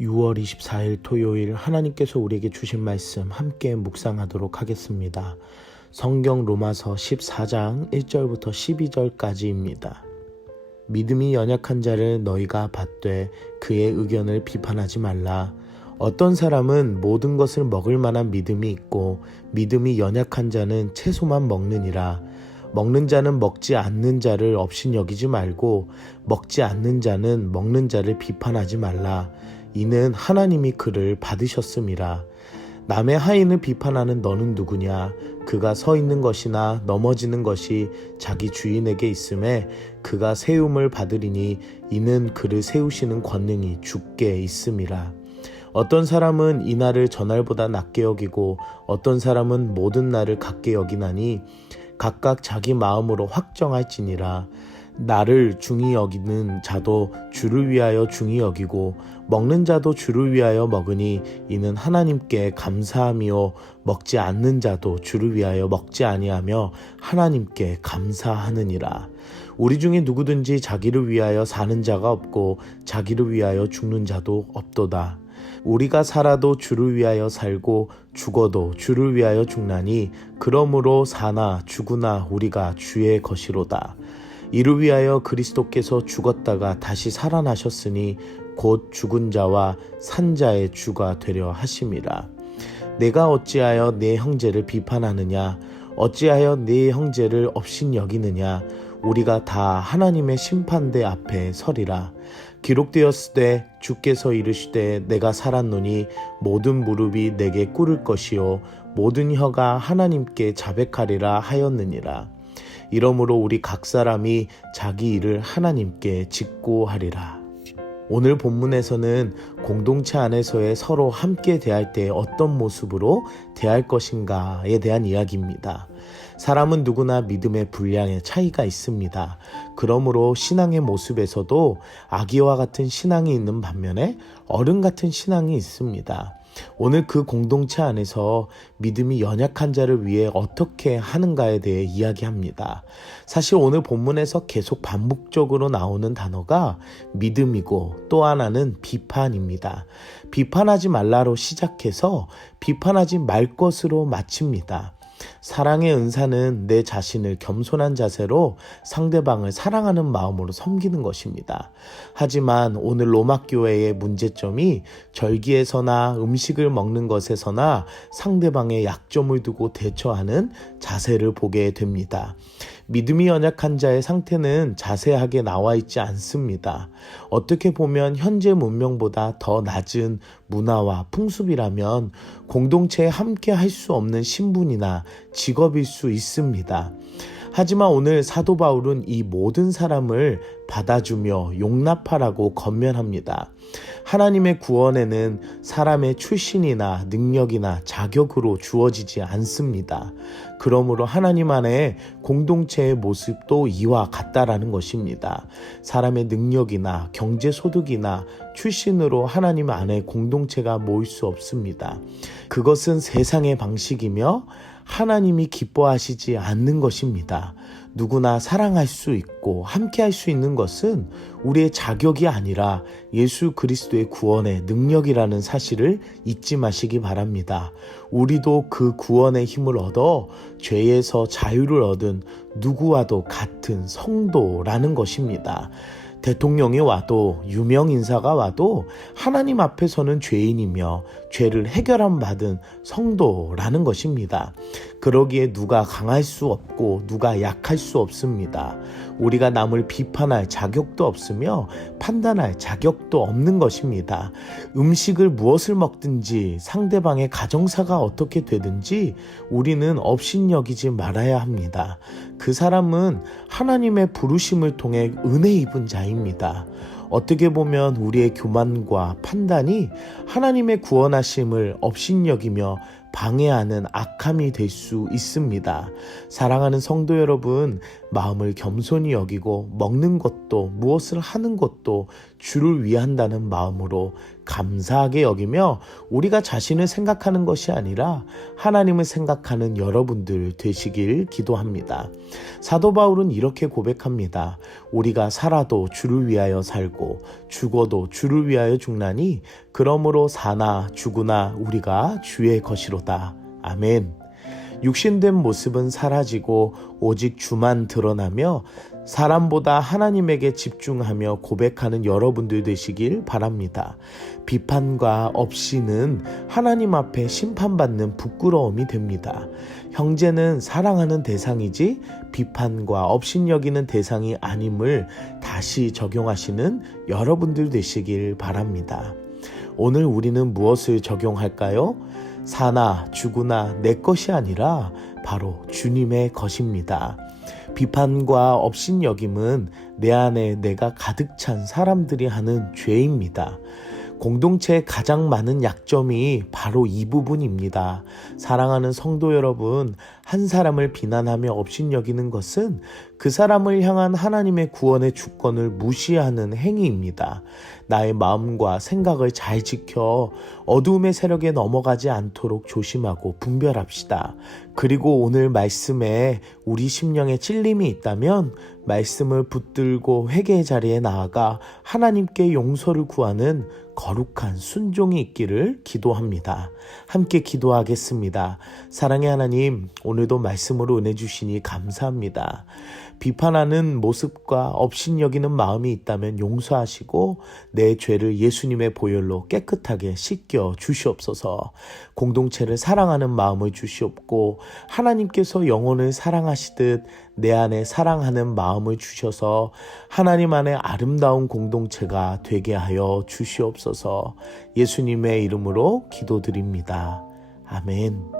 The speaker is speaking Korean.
6월 24일 토요일 하나님께서 우리에게 주신 말씀 함께 묵상하도록 하겠습니다. 성경 로마서 14장 1절부터 12절까지입니다. 믿음이 연약한 자를 너희가 받되 그의 의견을 비판하지 말라. 어떤 사람은 모든 것을 먹을 만한 믿음이 있고 믿음이 연약한 자는 채소만 먹느니라. 먹는 자는 먹지 않는 자를 업신여기지 말고 먹지 않는 자는 먹는 자를 비판하지 말라. 이는 하나님이 그를 받으셨음이라. 남의 하인을 비판하는 너는 누구냐? 그가 서 있는 것이나 넘어지는 것이 자기 주인에게 있음에 그가 세움을 받으리니 이는 그를 세우시는 권능이 주께 있음이라. 어떤 사람은 이날을 저날보다 낮게 여기고 어떤 사람은 모든 날을 같게 여기나니 각각 자기 마음으로 확정할지니라. 나를 중히 여기는 자도 주를 위하여 중히 여기고 먹는 자도 주를 위하여 먹으니 이는 하나님께 감사함이요 먹지 않는 자도 주를 위하여 먹지 아니하며 하나님께 감사하느니라. 우리 중에 누구든지 자기를 위하여 사는 자가 없고 자기를 위하여 죽는 자도 없도다. 우리가 살아도 주를 위하여 살고 죽어도 주를 위하여 죽나니 그러므로 사나 죽으나 우리가 주의 것이로다. 이를 위하여 그리스도께서 죽었다가 다시 살아나셨으니 곧 죽은 자와 산 자의 주가 되려 하심이라. 내가 어찌하여 내 형제를 비판하느냐? 어찌하여 내 형제를 업신여기느냐? 우리가 다 하나님의 심판대 앞에 서리라. 기록되었으되 주께서 이르시되 내가 살았노니 모든 무릎이 내게 꿇을 것이요 모든 혀가 하나님께 자백하리라 하였느니라. 이러므로 우리 각 사람이 자기 일을 하나님께 직고하리라. 오늘 본문에서는 공동체 안에서의 서로 함께 대할 때 어떤 모습으로 대할 것인가에 대한 이야기입니다. 사람은 누구나 믿음의 분량의 차이가 있습니다. 그러므로 신앙의 모습에서도 아기와 같은 신앙이 있는 반면에 어른 같은 신앙이 있습니다. 오늘 그 공동체 안에서 믿음이 연약한 자를 위해 어떻게 하는가에 대해 이야기합니다. 사실 오늘 본문에서 계속 반복적으로 나오는 단어가 믿음이고 또 하나는 비판입니다. 비판하지 말라로 시작해서 비판하지 말 것으로 마칩니다. 사랑의 은사는 내 자신을 겸손한 자세로 상대방을 사랑하는 마음으로 섬기는 것입니다. 하지만 오늘 로마교회의 문제점이 절기에서나 음식을 먹는 것에서나 상대방의 약점을 두고 대처하는 자세를 보게 됩니다. 믿음이 연약한 자의 상태는 자세하게 나와 있지 않습니다. 어떻게 보면 현재 문명보다 더 낮은 문화와 풍습이라면 공동체에 함께 할 수 없는 신분이나 직업일 수 있습니다. 하지만 오늘 사도 바울은 이 모든 사람을 받아주며 용납하라고 권면합니다. 하나님의 구원에는 사람의 출신이나 능력이나 자격으로 주어지지 않습니다. 그러므로 하나님 안에 공동체의 모습도 이와 같다라는 것입니다. 사람의 능력이나 경제소득이나 출신으로 하나님 안에 공동체가 모일 수 없습니다. 그것은 세상의 방식이며 하나님이 기뻐하시지 않는 것입니다. 누구나 사랑할 수 있고 함께 할 수 있는 것은 우리의 자격이 아니라 예수 그리스도의 구원의 능력이라는 사실을 잊지 마시기 바랍니다. 우리도 그 구원의 힘을 얻어 죄에서 자유를 얻은 누구와도 같은 성도라는 것입니다. 대통령이 와도 유명 인사가 와도 하나님 앞에서는 죄인이며 죄를 해결함 받은 성도라는 것입니다. 그러기에 누가 강할 수 없고 누가 약할 수 없습니다. 우리가 남을 비판할 자격도 없으며 판단할 자격도 없는 것입니다. 음식을 무엇을 먹든지 상대방의 가정사가 어떻게 되든지 우리는 업신여기지 말아야 합니다. 그 사람은 하나님의 부르심을 통해 은혜 입은 자입니다. 어떻게 보면 우리의 교만과 판단이 하나님의 구원하심을 업신여기며 방해하는 악함이 될 수 있습니다. 사랑하는 성도 여러분, 마음을 겸손히 여기고 먹는 것도 무엇을 하는 것도 주를 위한다는 마음으로 감사하게 여기며 우리가 자신을 생각하는 것이 아니라 하나님을 생각하는 여러분들 되시길 기도합니다. 사도 바울은 이렇게 고백합니다. 우리가 살아도 주를 위하여 살고 죽어도 주를 위하여 죽나니 그러므로 사나 죽으나 우리가 주의 것이로다. 아멘. 육신된 모습은 사라지고 오직 주만 드러나며 사람보다 하나님에게 집중하며 고백하는 여러분들 되시길 바랍니다. 비판과 없이는 하나님 앞에 심판받는 부끄러움이 됩니다. 형제는 사랑하는 대상이지 비판과 업신여기는 대상이 아님을 다시 적용하시는 여러분들 되시길 바랍니다. 오늘 우리는 무엇을 적용할까요? 사나 죽으나 내 것이 아니라 바로 주님의 것입니다. 비판과 업신여김은 내 안에 내가 가득 찬 사람들이 하는 죄입니다. 공동체의 가장 많은 약점이 바로 이 부분입니다. 사랑하는 성도 여러분, 한 사람을 비난하며 업신여기는 것은 그 사람을 향한 하나님의 구원의 주권을 무시하는 행위입니다. 나의 마음과 생각을 잘 지켜 어두움의 세력에 넘어가지 않도록 조심하고 분별합시다. 그리고 오늘 말씀에 우리 심령에 찔림이 있다면 말씀을 붙들고 회개의 자리에 나아가 하나님께 용서를 구하는 거룩한 순종이 있기를 기도합니다. 함께 기도하겠습니다. 사랑의 하나님, 오늘도 말씀으로 은혜 주시니 감사합니다. 비판하는 모습과 업신여기는 마음이 있다면 용서하시고 내 죄를 예수님의 보혈로 깨끗하게 씻겨 주시옵소서. 공동체를 사랑하는 마음을 주시옵고 하나님께서 영혼을 사랑하시듯 내 안에 사랑하는 마음을 주셔서 하나님 안에 아름다운 공동체가 되게 하여 주시옵소서. 예수님의 이름으로 기도드립니다. 아멘.